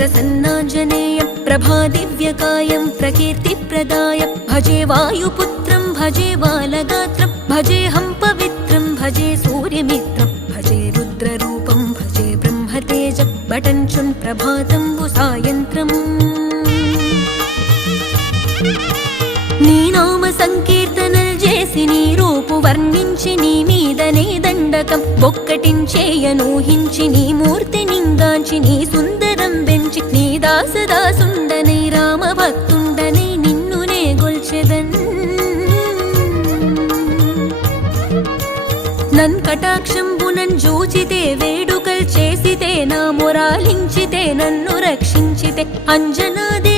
प्रसन्नाञ्जनेयं प्रभादिव्यकायं प्रकीर्तिप्रदाय भजे वायुपुत्रं भजे बालगात्रं भजेऽहं पवित्रं भजे सूर्यमित्रं भजे रुद्ररूपं भजे ब्रह्मतेजं बटञ्चुन् प्रभातं सायन्त्रम् నీ నామ సంకీర్తనలు చేసి నీ రూపు వర్ణించి నీ మీదనే దండకం ఒక్కటించేయనూహించి నీ మూర్తి నింగాంచి నీ సుందరం పెంచి నీ దాసదాసుండనై రామభక్తుండనై నిన్నునే గొల్చెదన్ నన్ కటాక్షంబునన్ జూచితే వేడుకల్ చేసితే నా మొరాలించితే నన్ను రక్షించితే అంజనాది